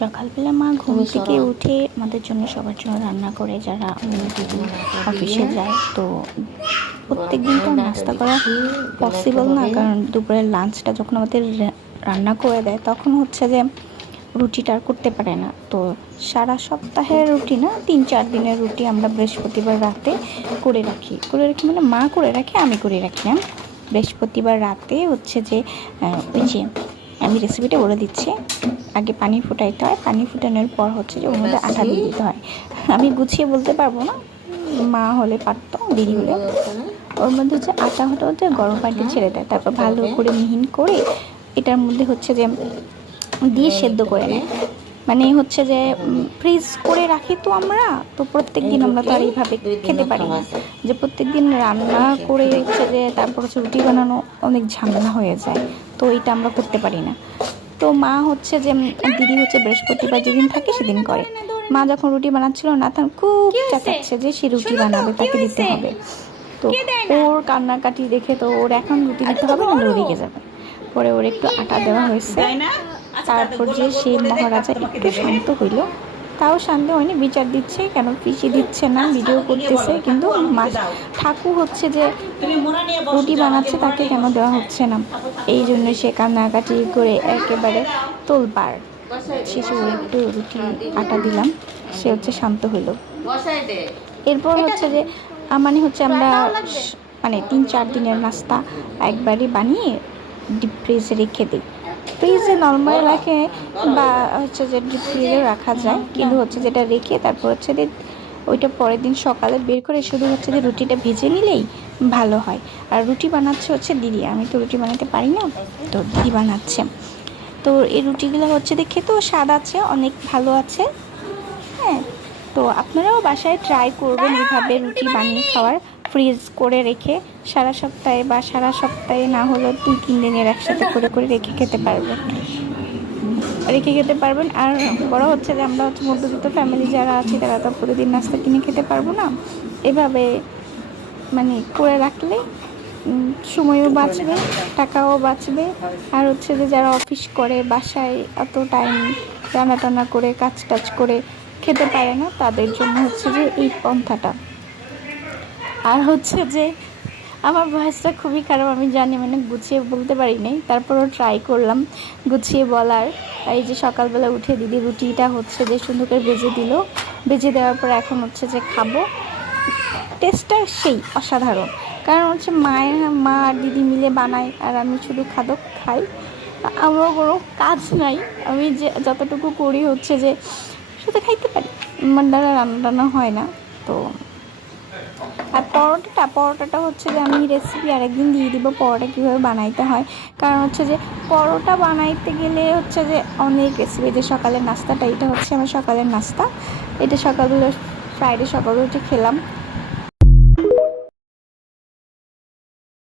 সকালবেলা মা ঘুম থেকে উঠে আমাদের জন্য সবার জন্য রান্না করে, যারা দিদি অফিসে যায়। তো প্রত্যেক দিন তো নাস্তা করা পসিবল না, কারণ দুপুরের লাঞ্চটা যখন আমাদের রান্না করে দেয় তখন হচ্ছে যে রুটিটা আর করতে পারে না। তো সারা সপ্তাহের রুটি না, 3-4 দিনের রুটি আমরা বৃহস্পতিবার রাতে করে রাখি মানে মা করে রাখে, আমি করে রাখি না। বৃহস্পতিবার রাতে হচ্ছে যে ওই যে আমি রেসিপিটা বলে দিচ্ছি। আগে পানি ফুটাইতে হয়, পানি ফুটানোর পর হচ্ছে যে ওর মধ্যে আটা দিয়ে দিতে হয়। আমি গুছিয়ে বলতে পারবো না, মা হলে পারতো, দিদি হলে। ওর মধ্যে হচ্ছে আটা হতে গরম পানিতে ছেড়ে দেয়, তারপর ভালো করে মিহিন করে এটার মধ্যে হচ্ছে যে দিয়ে সেদ্ধ করে নেয়। মানে হচ্ছে যে ফ্রিজ করে রাখি তো আমরা, তো প্রত্যেক দিন আমরা তো আর এইভাবে খেতে পারি না, যে প্রত্যেক দিন রান্না করে হচ্ছে যে তারপর হচ্ছে রুটি বানানো অনেক ঝামেলা হয়ে যায়। তো এটা আমরা করতে পারি না। তো মা হচ্ছে যে দিদি হচ্ছে বৃহস্পতিবার যেদিন থাকে সেদিন করে। মা যখন রুটি বানাচ্ছিল না, তখন খুব চেঁচাচ্ছে যে সে রুটি বানাবে, তাকে দিতে হবে। তো ওর কান্নাকাটি দেখে তো ওর এখন রুটি দিতে হবে, না রেগে যাবে। পরে ওর একটু আটা দেওয়া হয়েছে, তারপর যে সে মহারাজা একটু শান্ত হইল। তাও শান্ত হয়নি, বিচার দিচ্ছে কেন পিছিয়ে দিচ্ছে না, ভিডিও করতেছে। কিন্তু ঠাকুর হচ্ছে যে রুটি বানাচ্ছে, তাকে কেন দেওয়া হচ্ছে না, এই জন্য সে কান্নাকাটি করে একেবারে তোলপাড়। শেষে ওর একটু রুটি আটা দিলাম, সে হচ্ছে শান্ত হইল। এরপর হচ্ছে যে মানে হচ্ছে আমরা মানে 3-4 দিনের নাস্তা একবারই বানিয়ে ডিপ ফ্রিজে রেখে দিই। ফ্রিজে নর্মাল রাখে বা হচ্ছে যে ডিপ ফ্রিজে রাখা যায়, কিন্তু হচ্ছে যেটা রেখে তারপর হচ্ছে যে ওইটা পরের দিন সকালে বের করে শুধু হচ্ছে যে রুটিটা ভেজে নিলেই ভালো হয়। আর রুটি বানাচ্ছে হচ্ছে দিদি, আমি তো রুটি বানাতে পারি না, তো দিদি বানাচ্ছে। তো এই রুটিগুলো হচ্ছে যে খেতেও স্বাদ আছে, অনেক ভালো আছে। হ্যাঁ, তো আপনারাও বাসায় ট্রাই করবেন এইভাবে রুটি বানিয়ে খাওয়ার, ফ্রিজ করে রেখে সারা সপ্তাহে না হলেও 2-3 দিনের একসাথে করে রেখে খেতে পারবেন। আর বড় হচ্ছে যে আমরা হচ্ছে মধ্যবিত্ত ফ্যামিলি যারা আছি, তারা তো প্রতিদিন নাস্তা কিনে খেতে পারবো না। এভাবে মানে করে রাখলে সময়ও বাঁচবে, টাকাও বাঁচবে। আর হচ্ছে যে যারা অফিস করে, বাসায় এত টাইম রান্না টান্না করে কাজ করে খেতে পারে না, তাদের জন্য হচ্ছে যে এই পন্থাটা। আর হচ্ছে যে আমার ভয়েসটা খুবই খারাপ, আমি জানি, মানে গুছিয়ে বলতে পারি নাই, তারপরও ট্রাই করলাম গুছিয়ে বলার। এই যে সকালবেলা উঠে দিদি রুটিটা হচ্ছে যে সুন্দর করে ভেজে দেওয়ার পর এখন হচ্ছে যে খাবো। টেস্টটা সেই অসাধারণ, কারণ হচ্ছে মা আর দিদি মিলে বানায় আর আমি শুধু খাই। আমার কোনো কাজ নাই, আমি যে যতটুকু করি হচ্ছে যে শুধু খাইতে পারি, আমার দ্বারা রান্না হয় না। তো আর পরোটাটা হচ্ছে যে আমি রেসিপি আরেকদিন দিয়ে দিব, পরোটা কীভাবে বানাইতে হয়। কারণ হচ্ছে যে পরোটা বানাইতে গেলে হচ্ছে যে অনেক রেসিপি। যে সকালের নাস্তাটা, এটা হচ্ছে আমার সকালের নাস্তা। এটা সকালবেলা ফ্রাইডে সকালে উঠে খেলাম।